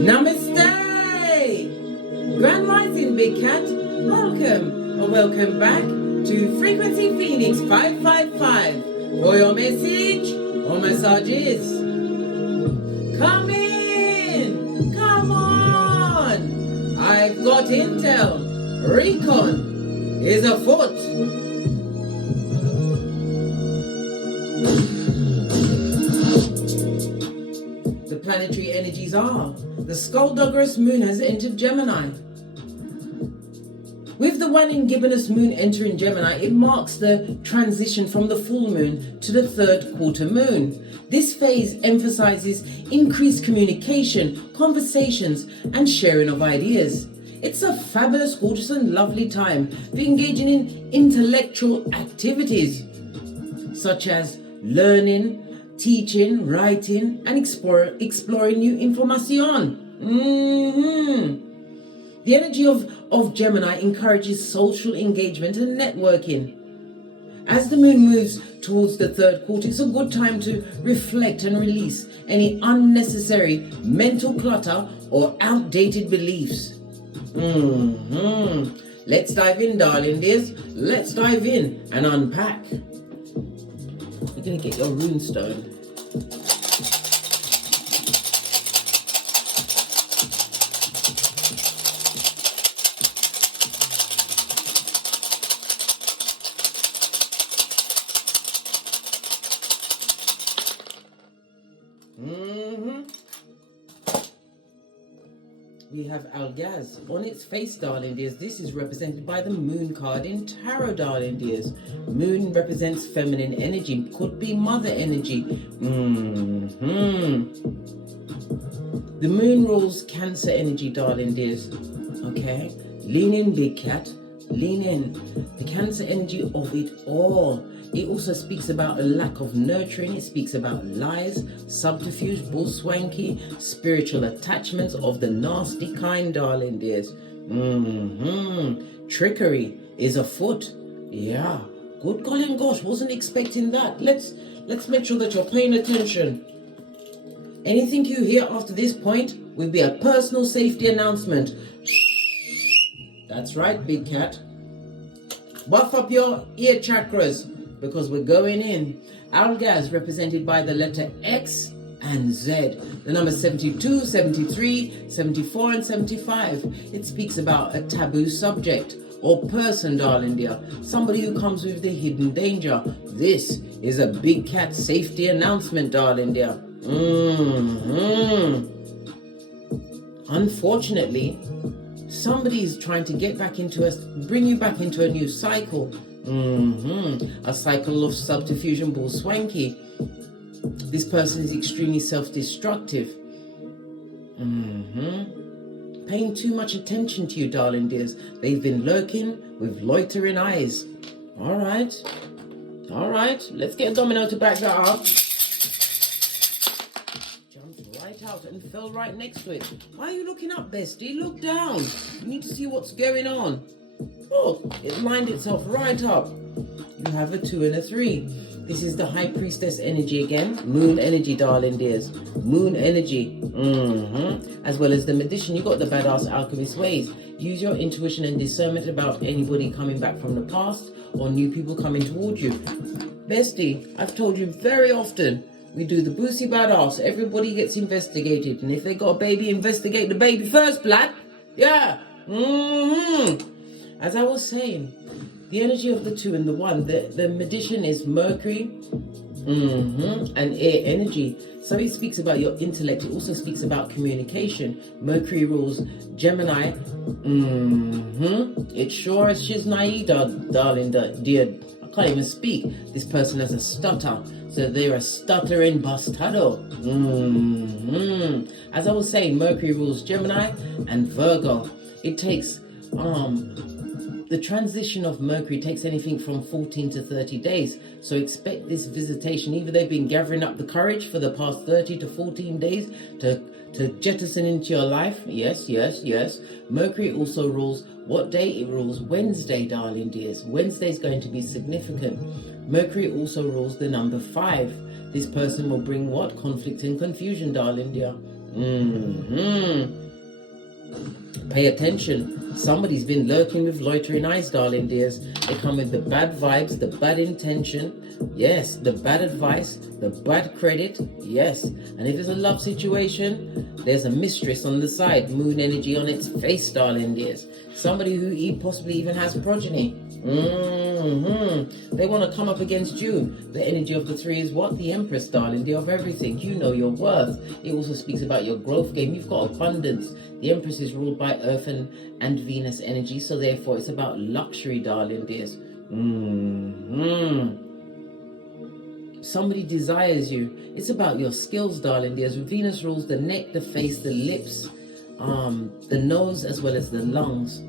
Namaste! Grand Rising Big Cat, welcome or welcome back to Frequency Phoenix 555 for your message or massages. Come in! Come on! I've got intel. Recon is afoot. The planetary energies are. The skullduggerous moon has entered Gemini. With the one in Gibbonous moon entering Gemini, it marks the transition from the full moon to the third quarter moon. This phase emphasizes increased communication, conversations, and sharing of ideas. It's a fabulous, gorgeous, and lovely time for engaging in intellectual activities such as learning, teaching, writing, and exploring new information. The energy of Gemini encourages social engagement and networking. As the moon moves towards the third quarter, it's a good time to reflect and release any unnecessary mental clutter or outdated beliefs. Let's dive in, darling dears. Let's dive in and unpack. You're going to get your rune stone. We have Algaz on its face, darling dears. This is represented by the moon card in tarot, darling dears. Moon represents feminine energy, could be mother energy. The moon rules Cancer energy, darling dears. Okay, lean in, big cat, lean in. The Cancer energy of it all. It also speaks about a lack of nurturing. It speaks about lies, subterfuge, bullswanky, spiritual attachments of the nasty kind, darling dears. Trickery is afoot. Yeah, good golly gosh, wasn't expecting that. Let's make sure that you're paying attention. Anything you hear after this point will be a personal safety announcement. That's right, big cat. Buff up your ear chakras, because we're going in. Algaz represented by the letter X and Z. The numbers 72, 73, 74, and 75. It speaks about a taboo subject or person, darling dear. Somebody who comes with the hidden danger. This is a big cat safety announcement, darling dear. Unfortunately, somebody's trying to get back into bring you back into a new cycle. A cycle of subterfuge and bull swanky. This person is extremely self-destructive. Paying too much attention to you, darling dears. They've been lurking with loitering eyes. All right, let's get a domino to back that up. Jumped right out and fell right next to it. Why are you looking up, bestie? Look down. You need to see what's going on. Oh, it lined itself right up. You have a 2 and a 3. This is the High Priestess energy again. Moon energy, darling dears. Moon energy. As well as the magician, you got the badass alchemist ways. Use your intuition and discernment about anybody coming back from the past or new people coming towards you. Bestie, I've told you very often, we do the boosie badass. Everybody gets investigated. And if they got a baby, investigate the baby first, blood. Yeah. As I was saying, the energy of the 2 and the 1, the magician is Mercury and air energy. So it speaks about your intellect. It also speaks about communication. Mercury rules Gemini. It sure is she's naive, darling dear. I can't even speak. This person has a stutter. So they're a stuttering bastardo. As I was saying, Mercury rules Gemini and Virgo. It takes the transition of Mercury takes anything from 14 to 30 days. So expect this visitation. Either they've been gathering up the courage for the past 30 to 14 days to jettison into your life. Yes. Mercury also rules what day? It rules Wednesday, darling dears. Wednesday is going to be significant. Mercury also rules the number 5. This person will bring what? Conflict and confusion, darling dear. Pay attention. Somebody's been lurking with loitering eyes, darling dears. They come with the bad vibes, the bad intention. Yes, the bad advice, the bad credit. Yes. And if it's a love situation, there's a mistress on the side. Moon energy on its face, darling dears. Somebody who possibly even has progeny. They want to come up against you. The energy of the 3 is what? The Empress, darling dear, of everything. You know your worth. It also speaks about your growth game. You've got abundance. The Empress is ruled by Earth and Venus energy, so therefore it's about luxury, darling dears. Somebody desires you. It's about your skills, darling dears. Venus rules the neck, the face, the lips, the nose, as well as the lungs.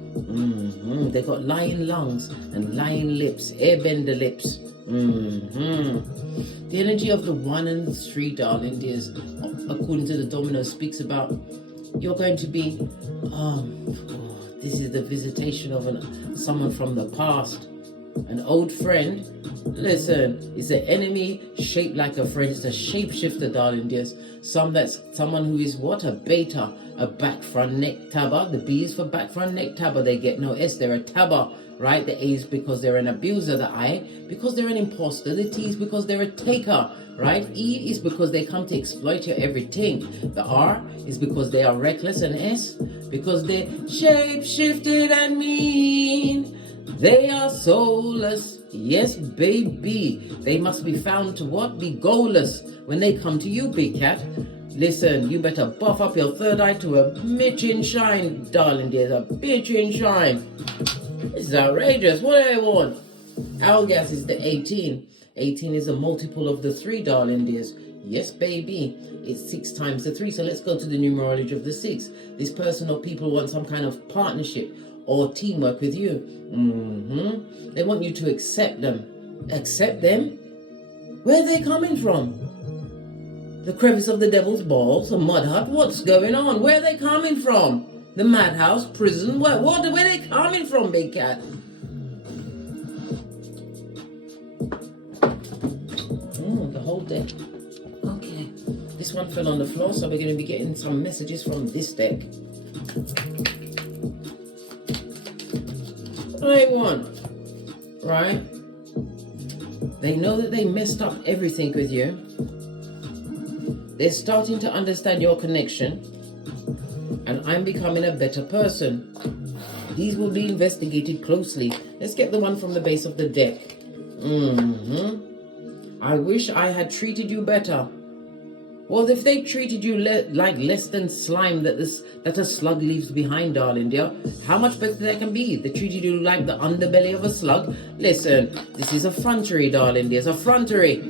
They got lion lungs and lion lips, airbender lips. The energy of the 1 and the 3, darling dears, according to the domino, speaks about you're going to be, this is the visitation of someone from the past. An old friend. Listen, it's an enemy shaped like a friend. It's a shapeshifter, darling dears. Someone who is what? A beta, a back front neck tabber. The B is for back front neck tabber. They get no S. They're a tabber, right? The A is because they're an abuser. The I because they're an imposter. The T is because they're a taker, right? E is because they come to exploit your everything. The R is because they are reckless, and S because they're shape-shifted and mean. They are soulless. Yes, baby. They must be found to what? Be goalless when they come to you, big cat. Listen, you better buff up your third eye to a bitchin' shine, darling dear. A bitchin' shine. This is outrageous. What do I want? Our gas is the 18. 18 is a multiple of the 3, darling dears. Yes, baby. It's 6 times the 3. So let's go to the numerology of the 6. This person or people want some kind of partnership or teamwork with you. They want you to accept them. Accept them? Where are they coming from? The crevice of the devil's balls? A mud hut? What's going on? Where are they coming from? The madhouse? Prison? Where are they coming from, big cat? The whole deck. Okay. This one fell on the floor, so we're going to be getting some messages from this deck. What do they want? Right? They know that they messed up everything with you. They're starting to understand your connection. And I'm becoming a better person. These will be investigated closely. Let's get the one from the base of the deck. I wish I had treated you better. Well, if they treated you like less than slime that a slug leaves behind, darling dear, how much better they can be? They treated you like the underbelly of a slug. Listen, this is effrontery, darling dear. It's effrontery.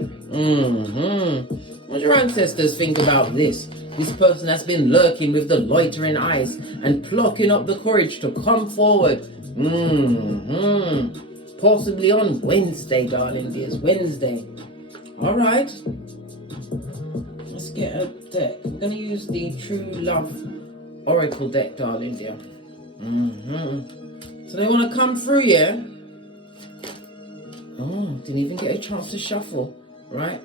What do your ancestors think about this? This person has been lurking with the loitering eyes and plucking up the courage to come forward. Possibly on Wednesday, darling dears. Wednesday. All right. Let's get a deck. I'm going to use the True Love Oracle deck, darling dear. So they want to come through, yeah? Oh, didn't even get a chance to shuffle, right?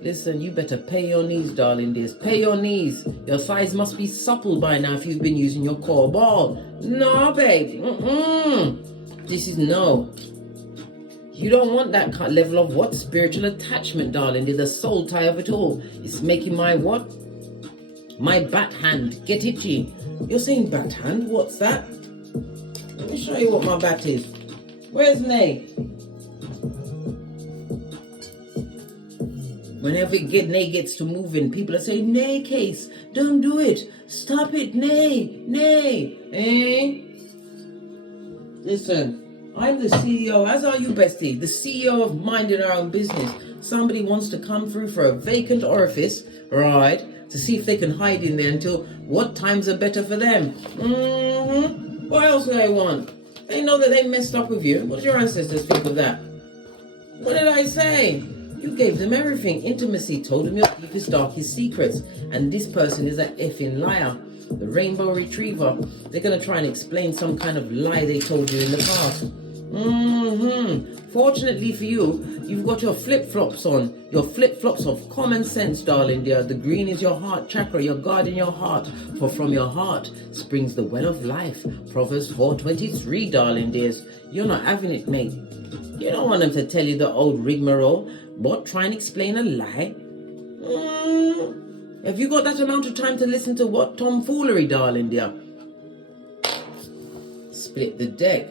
Listen, you better pay your knees, darling dears. Pay your knees. Your thighs must be supple by now if you've been using your core ball. No, babe. This is no. You don't want that level of what? Spiritual attachment, darling. There's a soul tie of it all. It's making my what? My bat hand get itchy. You're saying bat hand? What's that? Let me show you what my bat is. Where's Nay? Whenever Nay gets to moving, people are saying, Nay, Case, don't do it. Stop it, Nay, Nay. Eh? Listen. I'm the CEO, as are you, bestie, the CEO of minding our own business. Somebody wants to come through for a vacant orifice, right, to see if they can hide in there until what times are better for them. What else do they want? They know that they messed up with you. What did your ancestors think of that? What did I say? You gave them everything. Intimacy, told them your deepest, darkest secrets. And this person is an effing liar. The rainbow retriever. They're going to try and explain some kind of lie they told you in the past. Fortunately for you, you've got your flip-flops on. Your flip-flops of common sense, darling dear. The green is your heart chakra, your guard in your heart. For from your heart springs the well of life. Proverbs 4:23, darling dears. You're not having it, mate. You don't want them to tell you the old rigmarole. But try and explain a lie. Have you got that amount of time to listen to what tomfoolery, darling dear? Split the deck.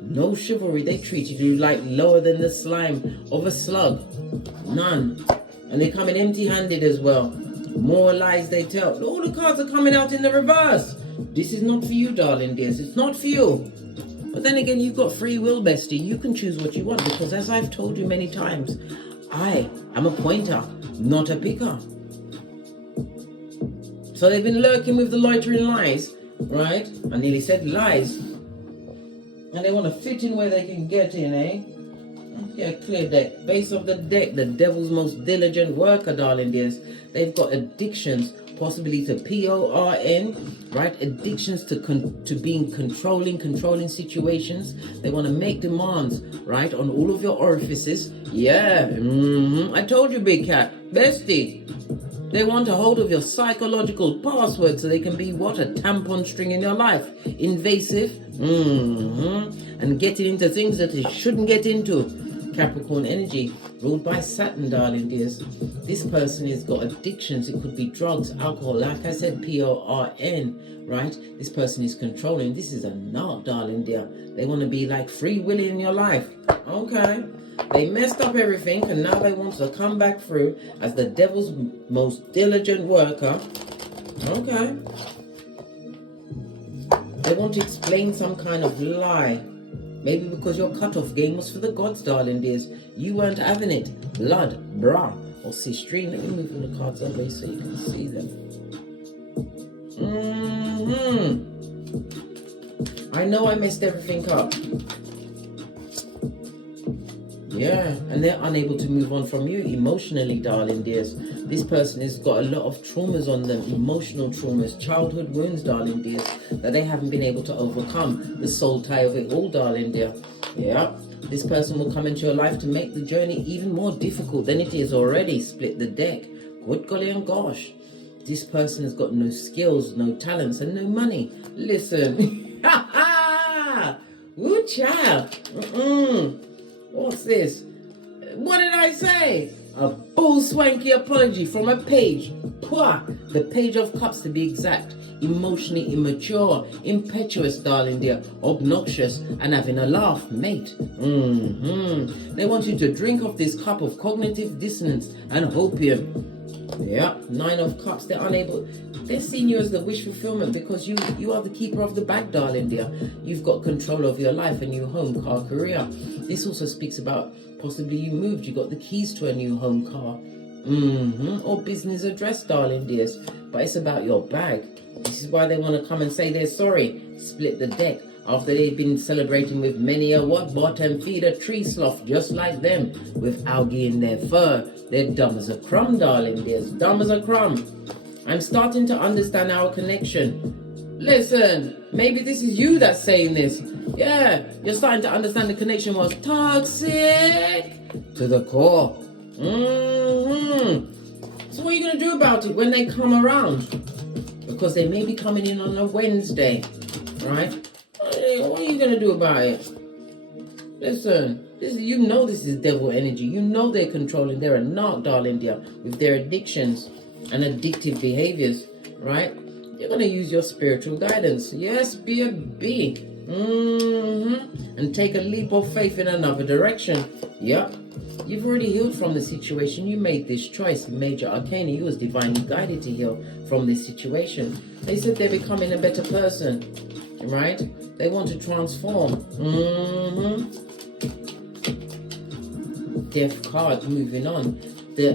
No chivalry. They treated you like lower than the slime of a slug. None. And they come in empty-handed as well. More lies they tell. All the cards are coming out in the reverse. This is not for you, darling dears. It's not for you. But then again, you've got free will, bestie. You can choose what you want, because as I've told you many times, I am a pointer, not a picker. So they've been lurking with the loitering lies, right? I nearly said lies. And they want to fit in where they can get in, eh? Yeah, clear deck. Base of the deck, the devil's most diligent worker, darling dears. They've got addictions, possibly to PORN, right? Addictions to being controlling situations. They want to make demands, right, on all of your orifices. Yeah, I told you, big cat, bestie. They want a hold of your psychological password so they can be what? A tampon string in your life. Invasive, and getting into things that they shouldn't get into. Capricorn energy, ruled by Saturn, darling dears. This person has got addictions. It could be drugs, alcohol, like I said, PORN, right? This person is controlling. This is a nut, darling dear. They want to be like free willing in your life. Okay. They messed up everything, and now they want to come back through as the devil's most diligent worker. Okay. They want to explain some kind of lie. Maybe because your cutoff game was for the gods, darling dears. You weren't having it. Blood, bra, or sistrine. Let me move all the cards away so you can see them. I know I messed everything up. Yeah, and they're unable to move on from you emotionally, darling dears. This person has got a lot of traumas on them, emotional traumas, childhood wounds, darling dears, that they haven't been able to overcome. The soul tie of it all, darling dear. Yeah, this person will come into your life to make the journey even more difficult than it is already. Split the deck. Good golly and gosh. This person has got no skills, no talents, and no money. Listen. Ha ha! Ooh, child. What's this? What did I say? A bull swanky apology from a page. Pwah! The page of cups to be exact. Emotionally immature, impetuous, darling dear, obnoxious, and having a laugh, mate. They want you to drink off this cup of cognitive dissonance and hopium. Yep, 9 of cups. They're unable. They're seeing you as the wish fulfillment because you are the keeper of the bag, darling dear. You've got control of your life, a new home, car, career. This also speaks about possibly you moved. You got the keys to a new home, car, or business address, darling dears. But it's about your bag. This is why they want to come and say they're sorry. Split the deck. After they've been celebrating with many a bottom feeder tree sloth just like them, with algae in their fur. They're dumb as a crumb, darling dears, dumb as a crumb. I'm starting to understand our connection. Listen, maybe this is you that's saying this. Yeah, you're starting to understand the connection was toxic to the core. So what are you going to do about it when they come around? Because they may be coming in on a Wednesday, right? What are you going to do about it? Listen, you know this is devil energy. You know they're controlling. They're a narc, darling dear, with their addictions and addictive behaviors, right? You're going to use your spiritual guidance. Yes, be a bee. And take a leap of faith in another direction. Yep. You've already healed from the situation. You made this choice. Major Arcana, you was divinely guided to heal from this situation. They said they're becoming a better person, right? They want to transform. Death card, moving on. The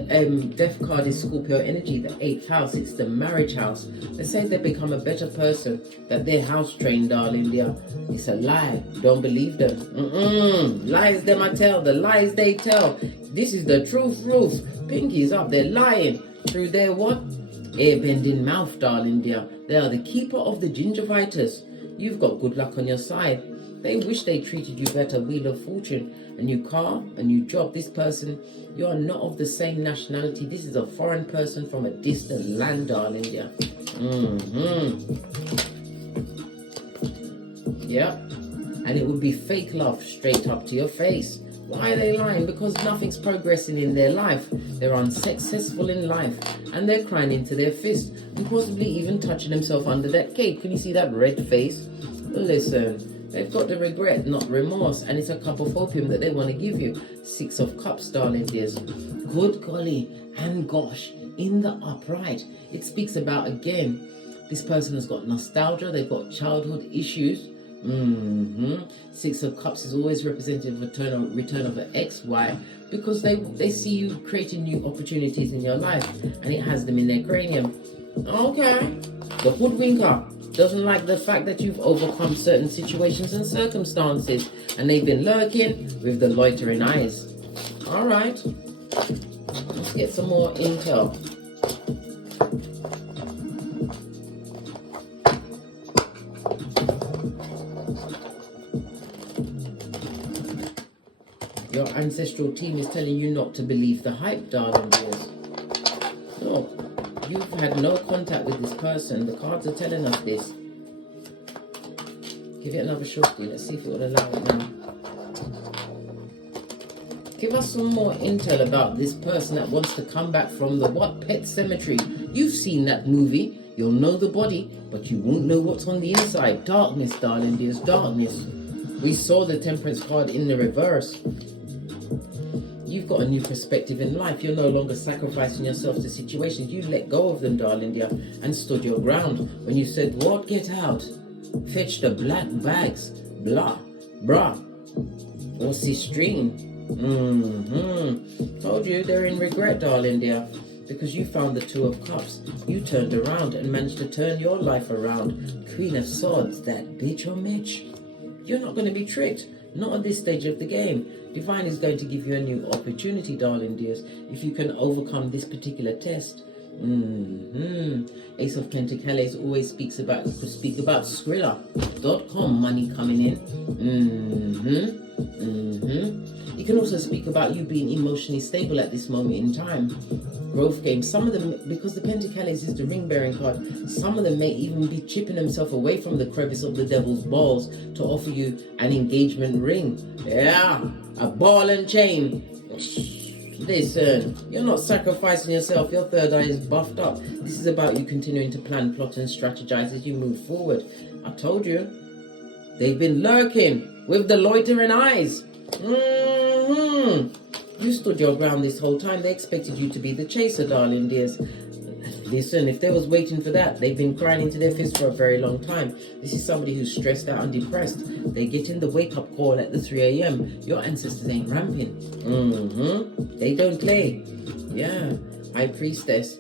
death card is Scorpio energy, the 8th house. It's the marriage house. They say they become a better person, that they're house trained, darling dear. It's a lie. Don't believe them. Lies them I tell. The lies they tell. This is the truth roof. Pinkies up. They're lying through their what? Air-bending mouth, darling dear. They are the keeper of the gingivitis. You've got good luck on your side. They wish they treated you better. Wheel of Fortune, a new car, a new job. This person, you are not of the same nationality. This is a foreign person from a distant land, darling. Yeah. Yeah. And it would be fake love straight up to your face. Why are they lying? Because nothing's progressing in their life. They're unsuccessful in life. And they're crying into their fist. And possibly even touching themselves under that cape. Can you see that red face? Listen, they've got the regret, not remorse. And it's a cup of opium that they want to give you. 6 of Cups, darling dears. Good golly and gosh. In the upright. It speaks about, again, this person has got nostalgia. They've got childhood issues. 6 of Cups is always representative of return of an ex-wife, because they see you creating new opportunities in your life, and it has them in their cranium. Okay, the hoodwinker doesn't like the fact that you've overcome certain situations and circumstances, and they've been lurking with the loitering eyes. All right, let's get some more intel. Your ancestral team is telling you not to believe the hype, darling dears. So, you've had no contact with this person. The cards are telling us this. Give it another shorty. Let's see if it will allow it now. Give us some more intel about this person that wants to come back from the what? Pet Cemetery. You've seen that movie. You'll know the body, but you won't know what's on the inside. Darkness, darling dears, darkness. We saw the Temperance card in the reverse. You've got a new perspective in life. You're no longer sacrificing yourself to situations. You let go of them, darling dear, and stood your ground. When you said, what? Get out. Fetch the black bags. Blah. Brah. Or sistrine. Told you they're in regret, darling dear. Because you found the 2 of Cups. You turned around and managed to turn your life around. Queen of Swords, that bitch or Mitch. You're not going to be tricked. Not at this stage of the game. Divine is going to give you a new opportunity, darling dears, if you can overcome this particular test. Ace of Pentacles always speaks about, could speak about Skrilla.com money coming in. It can also speak about you being emotionally stable at this moment in time. Growth game. Some of them, because the Pentacles is the ring bearing card, some of them may even be chipping themselves away from the crevice of the devil's balls to offer you an engagement ring. Yeah, a ball and chain. Listen, you're not sacrificing yourself. Your third eye is buffed up. This is about you continuing to plan, plot and strategize as you move forward. I told you, they've been lurking with the loitering eyes. You stood your ground this whole time. They expected you to be the chaser, darling dears. Listen, if they was waiting for that, they've been crying into their fist for a very long time. This is somebody who's stressed out and depressed. They get in the wake-up call at the 3 a.m. Your ancestors ain't ramping. They don't play. Yeah, High Priestess.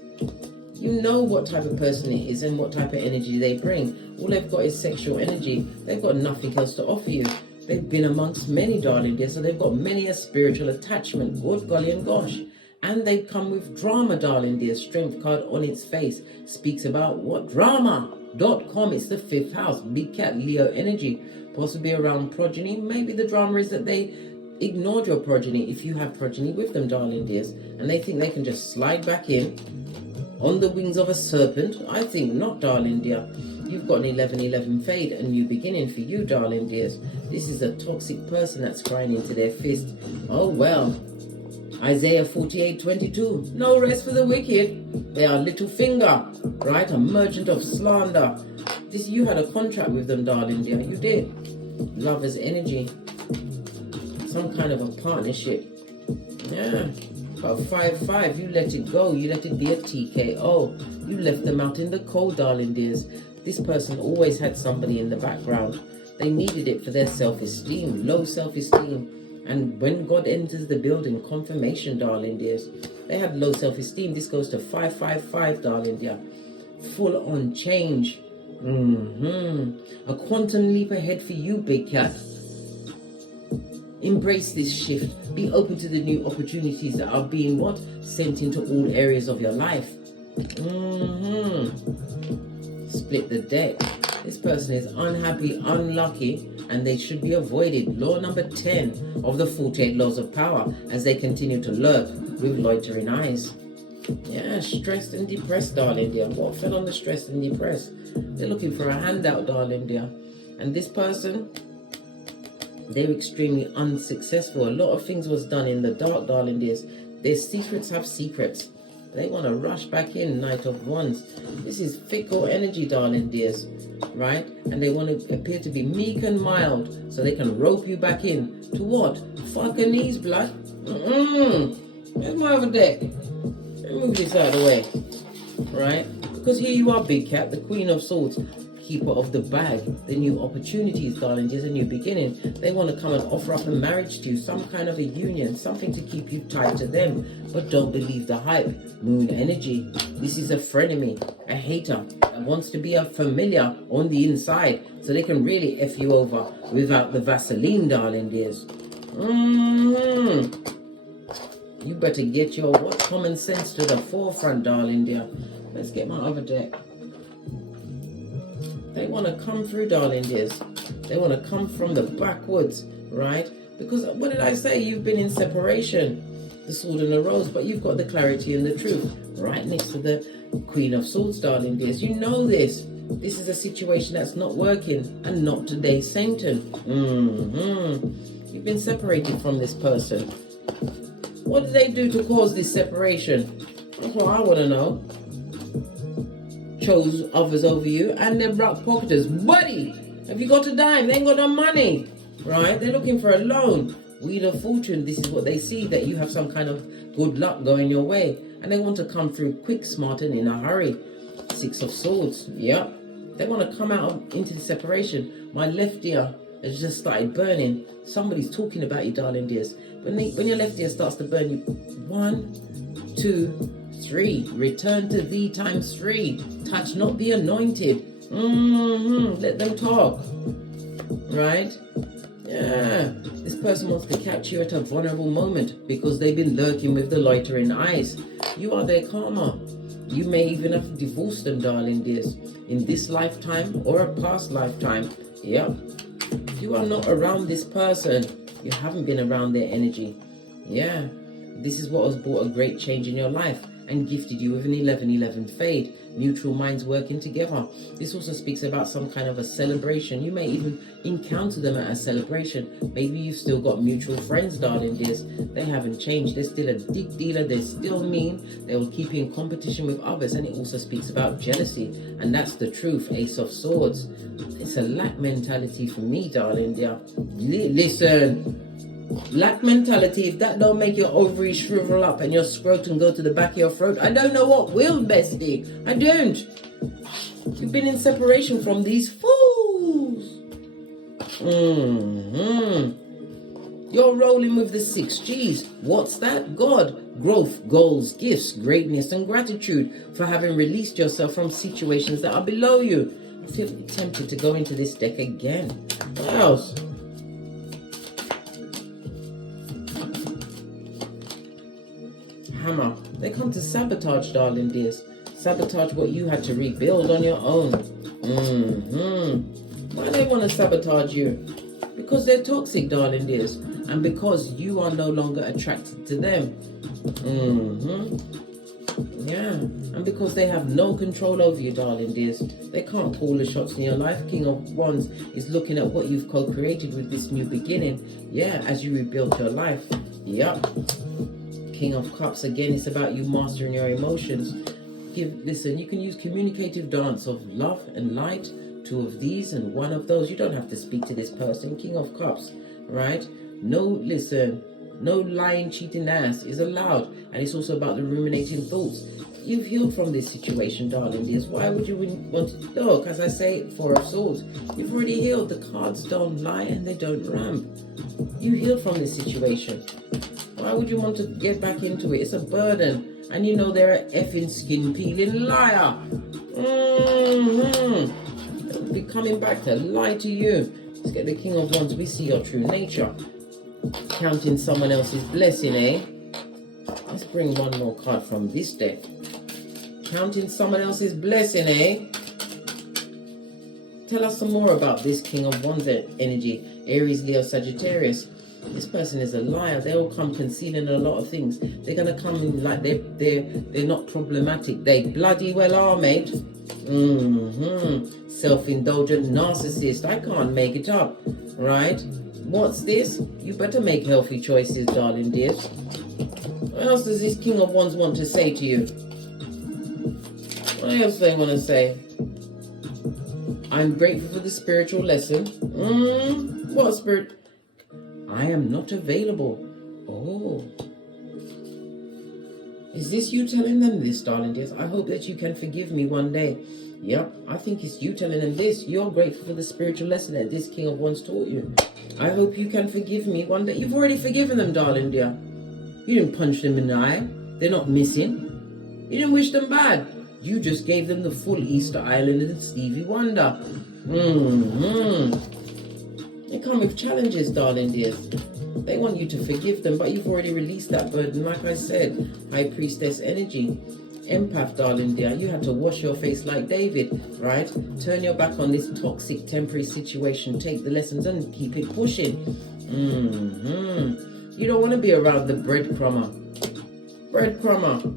You know what type of person it is and what type of energy they bring. All they've got is sexual energy. They've got nothing else to offer you. They've been amongst many, darling dear, so they've got many a spiritual attachment. Good golly and gosh. And they come with drama, darling dear. Strength card on its face speaks about what? Drama.com. It's the 5th house. Big cat, Leo energy. Possibly around progeny. Maybe the drama is that they ignored your progeny, if you have progeny with them, darling dears. And they think they can just slide back in on the wings of a serpent. I think not, darling dear. You've got an 11-11 fade, a new beginning for you, darling dears. This is a toxic person that's crying into their fist. Oh, well. Isaiah 48:22. No rest for the wicked. They are little finger, right? A merchant of slander. This, you had a contract with them, darling dear. You did. Lover's energy. Some kind of a partnership. Yeah. About 5-5. You let it go. You let it be a TKO. You left them out in the cold, darling dears. This person always had somebody in the background. They needed it for their self-esteem, low self-esteem. And when God enters the building, confirmation, darling dears. They had low self-esteem. This goes to 5-5-5, darling dear. Full on change. A quantum leap ahead for you, big cat. Embrace this shift. Be open to the new opportunities that are being what? Sent into all areas of your life. split the deck. This person is unhappy, unlucky, and they should be avoided. Law number 10 of the 48 laws of power, as they continue to lurk with loitering eyes. Yeah, stressed and depressed, darling dear. What fell on the stressed and depressed? They're looking for a handout, darling dear. And this person, they're extremely unsuccessful. A lot of things was done in the dark, darling dears. Their secrets have secrets. They want to rush back in, Knight of Wands. This is fickle energy, darling dears, right? And they want to appear to be meek and mild so they can rope you back in. To what? Fucking knees, blood. Where's my other deck? Let me move this out of the way, right? Because here you are, Big Cat, the Queen of Swords, keeper of the bag, the new opportunities, darling. There's a new beginning. They want to come and offer up a marriage to you, some kind of a union, something to keep you tied to them. But don't believe the hype. Moon energy. This is a frenemy, a hater that wants to be a familiar on the inside so they can really F you over without the Vaseline, darling dears. You better get your common sense to the forefront, darling dear. Let's get my other deck. They want to come through, darling dears. They want to come from the backwoods, right? Because what did I say? You've been in separation. The sword and the rose, but you've got the clarity and the truth right next to the Queen of Swords, darling dears. You know this. This is a situation that's not working, and not today, Satan. You've been separated from this person. What did they do to cause this separation? That's what I want to know. Chose others over you, and they're black pocketers. Buddy, have you got a dime? They ain't got no money, right? They're looking for a loan. Wheel of Fortune, this is what they see, that you have some kind of good luck going your way. And they want to come through quick, smart, and in a hurry. Six of Swords, yeah. They want to come out into the separation. My left ear has just started burning. Somebody's talking about you, darling dears. When your left ear starts to burn, you 1, 2, 3. Return to thee times 3. Touch not the anointed. Let them talk. Right? Yeah. This person wants to catch you at a vulnerable moment because they've been lurking with the loitering eyes. You are their karma. You may even have to divorce them, darling dears, in this lifetime or a past lifetime. Yep. You are not around this person. You haven't been around their energy. Yeah. This is what has brought a great change in your life and gifted you with an 11-11 fade. Mutual minds working together. This also speaks about some kind of a celebration. You may even encounter them at a celebration. Maybe you've still got mutual friends, darling dears. They haven't changed. They're still a dick dealer. They're still mean. They will keep you in competition with others. And it also speaks about jealousy. And that's the truth. Ace of Swords. It's a lack mentality for me, darling dear. Listen. Lack mentality, if that don't make your ovaries shrivel up and your scrotum go to the back of your throat, I don't know what will, bestie. I don't. You've been in separation from these fools. You're rolling with the 6 G's. What's that? God, growth, goals, gifts, greatness, and gratitude for having released yourself from situations that are below you. I feel tempted to go into this deck again. What else? Hammer. They come to sabotage, darling dears. Sabotage what you had to rebuild on your own. Why do they want to sabotage you? Because they're toxic, darling dears. And because you are no longer attracted to them. Yeah. And because they have no control over you, darling dears. They can't call the shots in your life. King of Wands is looking at what you've co-created with this new beginning. Yeah, as you rebuild your life. Yup. King of Cups, again, it's about you mastering your emotions. Listen, you can use communicative dance of love and light, 2 of these and 1 of those. You don't have to speak to this person. King of Cups, right? No lying, cheating ass is allowed. And it's also about the ruminating thoughts. You've healed from this situation, darling dears. Why would you want to look? As I say, 4 of Swords. You've already healed. The cards don't lie and they don't ramp. You healed from this situation. Why would you want to get back into it? It's a burden. And you know they're an effing skin-peeling liar. They'll be coming back to lie to you. Let's get the King of Wands. We see your true nature. Counting someone else's blessing, eh? Let's bring 1 more card from this deck. Counting someone else's blessing, eh? Tell us some more about this King of Wands energy, Aries, Leo, Sagittarius. This person is a liar. They all come concealing a lot of things. They're gonna come in like they're not problematic. They bloody well are, mate. Self-indulgent narcissist. I can't make it up, right? What's this? You better make healthy choices, darling dears. What else does this King of Wands want to say to you? What else do they want to say? I'm grateful for the spiritual lesson. What spirit? I am not available. Oh. Is this you telling them this, darling dears? I hope that you can forgive me one day. Yep, I think it's you telling them this. You're grateful for the spiritual lesson that this King of Wands taught you. I hope you can forgive me one day. You've already forgiven them, darling dear. You didn't punch them in the eye. They're not missing. You didn't wish them bad. You just gave them the full Easter Island and Stevie Wonder. They come with challenges, darling dears. They want you to forgive them, but you've already released that burden. Like I said, High Priestess energy. Empath, darling dear. You had to wash your face like David, right? Turn your back on this toxic temporary situation. Take the lessons and keep it pushing. You don't want to be around the breadcrumber.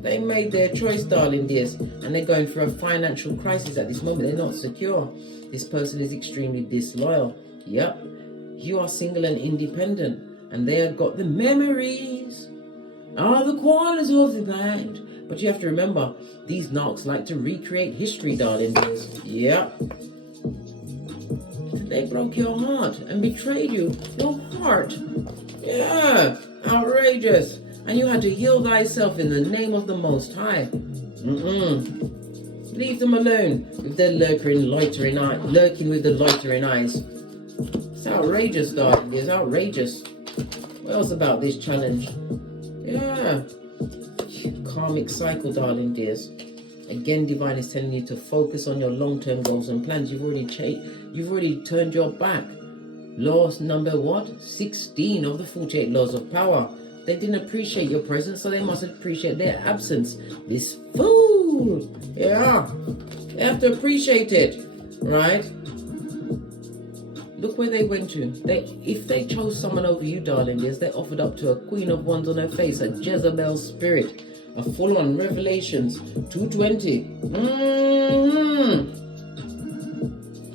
They made their choice, darling dears, and they're going through a financial crisis at this moment. They're not secure. This person is extremely disloyal. Yep. You are single and independent, and they have got the memories are the corners of the mind. But you have to remember, these narcs like to recreate history, darling dears. Yep. They broke your heart and betrayed you. Your heart. Yeah. Outrageous. And you had to heal thyself in the name of the Most High. Leave them alone with their lurking with the loitering eyes. It's outrageous, darling. It's outrageous. What else about this challenge? Yeah. Karmic cycle, darling dears. Again, divine is telling you to focus on your long-term goals and plans. You've already turned your back. Law number what? 16 of the 48 laws of power. They didn't appreciate your presence, so they must appreciate their absence. This fool. Yeah. They have to appreciate it. Right? Look where they went to. If they chose someone over you, darling dears, they offered up to a Queen of Wands on her face, a Jezebel spirit, a full-on Revelations 2:20.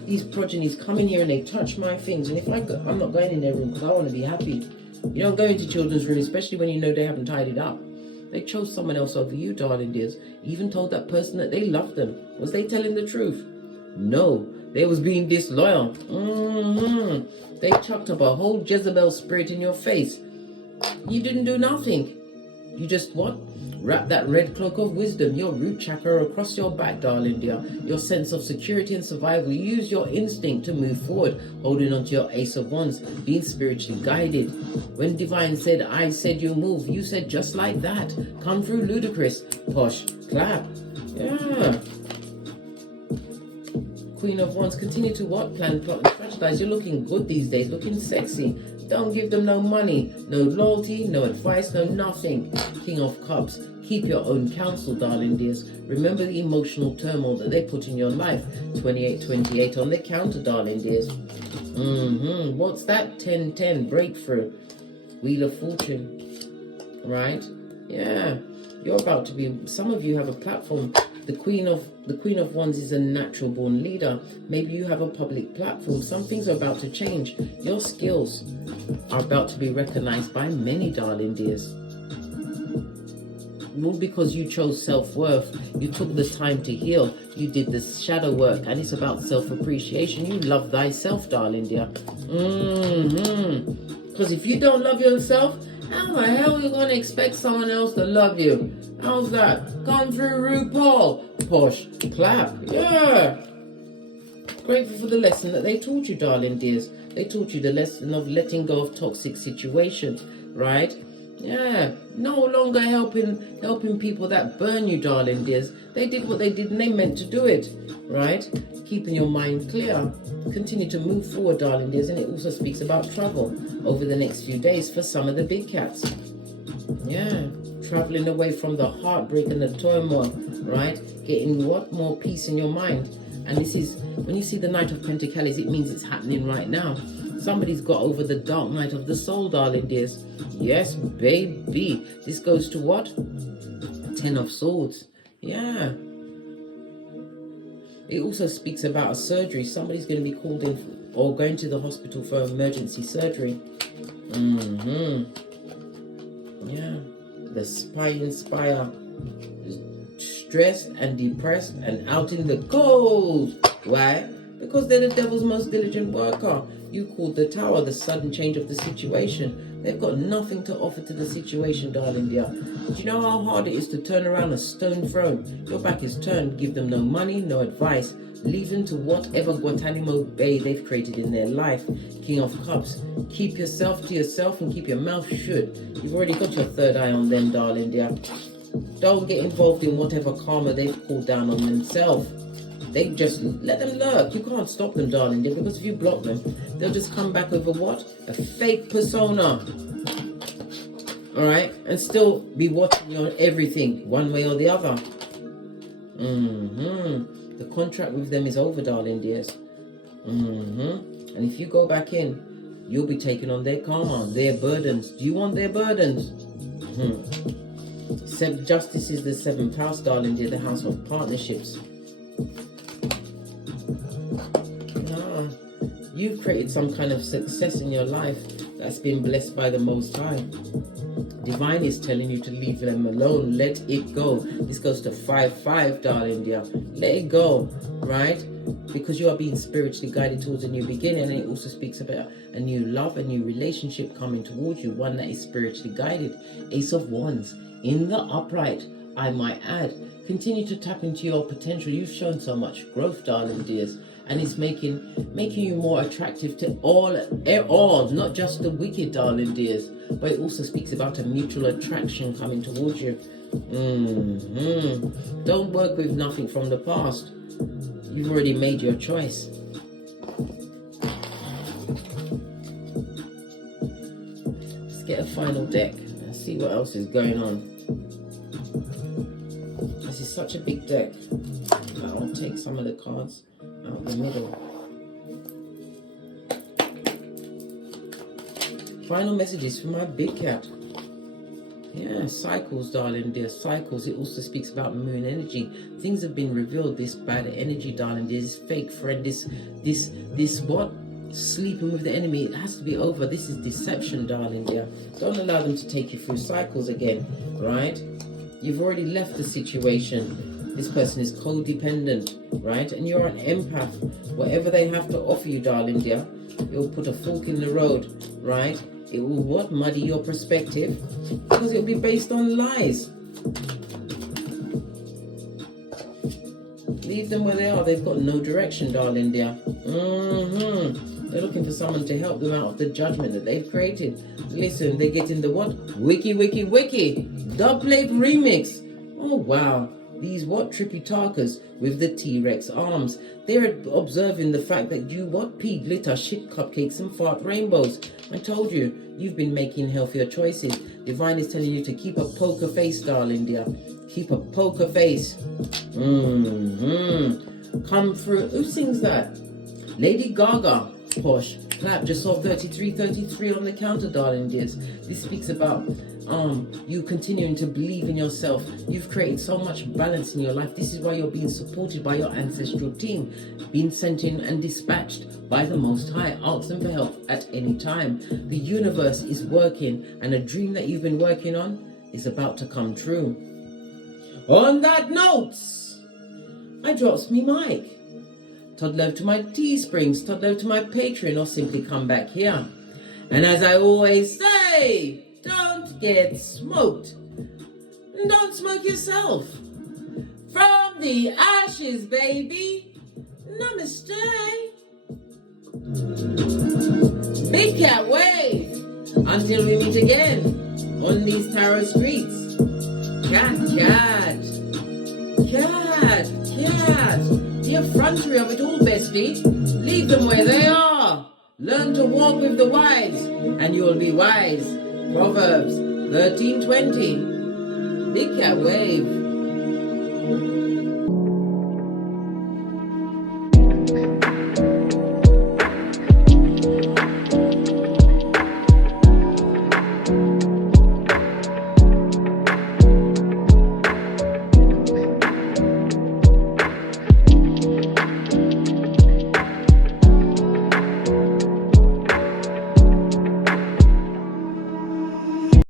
These progenies come in here and they touch my things, and if I'm not going in their room because I want to be happy. You don't go into children's rooms, especially when you know they haven't tied it up. They chose someone else over you, darling dears. Even told that person that they loved them. Was they telling the truth? No, they was being disloyal. They chucked up a whole Jezebel spirit in your face. You didn't do nothing. You just what? Wrap that red cloak of wisdom, your root chakra across your back, darling dear. Your sense of security and survival. Use your instinct to move forward, holding on to your Ace of Wands, being spiritually guided. When divine said, I said you move, you said just like that. Come through ludicrous. Posh. Clap. Yeah. Queen of Wands, continue to what? Plan, plot, and strategize. You're looking good these days, looking sexy. Don't give them no money, no loyalty, no advice, no nothing. King of Cups, keep your own counsel, darling dears. Remember the emotional turmoil that they put in your life. 2828 on the counter, darling dears. What's that? 1010, breakthrough. Wheel of Fortune. Right? Yeah. You're about to be, some of you have a platform. The Queen of Wands is a natural born leader. Maybe you have a public platform. Some things are about to change. Your skills are about to be recognized by many, darling dears. All because you chose self-worth. You took the time to heal. You did the shadow work, and it's about self-appreciation. You love thyself, darling dear. Because if you don't love yourself, how the hell are you going to expect someone else to love you? How's that? Come through RuPaul. Posh. Clap. Yeah. Grateful for the lesson that they taught you, darling dears. They taught you the lesson of letting go of toxic situations, right? Yeah. No longer helping people that burn you, darling dears. They did what they did and they meant to do it, right? Keeping your mind clear. Continue to move forward, darling dears. And it also speaks about travel over the next few days for some of the big cats. Yeah. Traveling away from the heartbreak and the turmoil, right? Getting what? More peace in your mind. And this is, when you see the Knight of Pentacles, it means it's happening right now. Somebody's got over the dark night of the soul, darling dears. Yes, baby. This goes to what? 10 of Swords. Yeah. It also speaks about a surgery. Somebody's going to be called in or going to the hospital for emergency surgery. Yeah. The spy inspire. Stressed and depressed and out in the cold. Why? Because they're the devil's most diligent worker. You called the Tower the sudden change of the situation. They've got nothing to offer to the situation, darling dear. Do you know how hard it is to turn around a stone throne? Your back is turned. Give them no money, no advice. Leave them to whatever Guantanamo Bay they've created in their life. King of Cups. Keep yourself to yourself and keep your mouth shut. You've already got your third eye on them, darling dear. Don't get involved in whatever karma they've called down on themselves. They just let them lurk. You can't stop them, darling dear, because if you block them, they'll just come back over what? A fake persona. Alright? And still be watching your everything, one way or the other. The contract with them is over, darling dears. And if you go back in, you'll be taking on their karma, their burdens. Do you want their burdens? Justice is the 7th house, darling dear, the house of partnerships. You've created some kind of success in your life that's been blessed by the Most High. Divine is telling you to leave them alone. Let it go. This goes to 5-5, darling dear. Let it go, right? Because you are being spiritually guided towards a new beginning. And it also speaks about a new love, a new relationship coming towards you. One that is spiritually guided. Ace of Wands. In the upright, I might add. Continue to tap into your potential. You've shown so much growth, darling dears. And it's making you more attractive to all, not just the wicked, darling dears. But it also speaks about a mutual attraction coming towards you. Don't work with nothing from the past. You've already made your choice. Let's get a final deck and see what else is going on. This is such a big deck. I'll take some of the cards out the middle. Final messages from my big cat. Yeah, cycles, darling dear, cycles. It also speaks about moon energy. Things have been revealed. This bad energy, darling dear, this fake friend, this what? Sleeping with the enemy. It has to be over. This is deception, darling dear. Don't allow them to take you through cycles again, right? You've already left the situation. This person is codependent, right? And you're an empath. Whatever they have to offer you, darling dear, it will put a fork in the road, right? It will what? Muddy your perspective, because it will be based on lies. Leave them where they are. They've got no direction, darling dear. They're looking for someone to help them out of the judgment that they've created. Listen, they get in the what? Wiki, wiki, wiki. Dubplate remix. Oh, wow. These what? Trippy talkers with the T-Rex arms. They're observing the fact that you what? Peed, glitter, shit cupcakes and fart rainbows. I told you, you've been making healthier choices. Divine is telling you to keep a poker face, darling dear. Keep a poker face. Come through. Who sings that? Lady Gaga. Posh. Clap. Just saw 33 on the counter, darling dears. This speaks about you continuing to believe in yourself. You've created so much balance in your life. This is why you're being supported by your ancestral team, being sent in and dispatched by the Most High. Ask them for help at any time. The universe is working, and a dream that you've been working on is about to come true. On that note, I drops me mic. Todd love to my Teesprings, Todd love to my Patreon, or simply come back here. And as I always say, don't get smoked. Don't smoke yourself. From the ashes, baby. Namaste. Big cat wave. Until we meet again on these tarot streets. Cat, cat. Cat, cat. The effrontery of it all, bestie. Leave them where they are. Learn to walk with the wise, and you'll be wise. Proverbs 13:20. Big cat wave.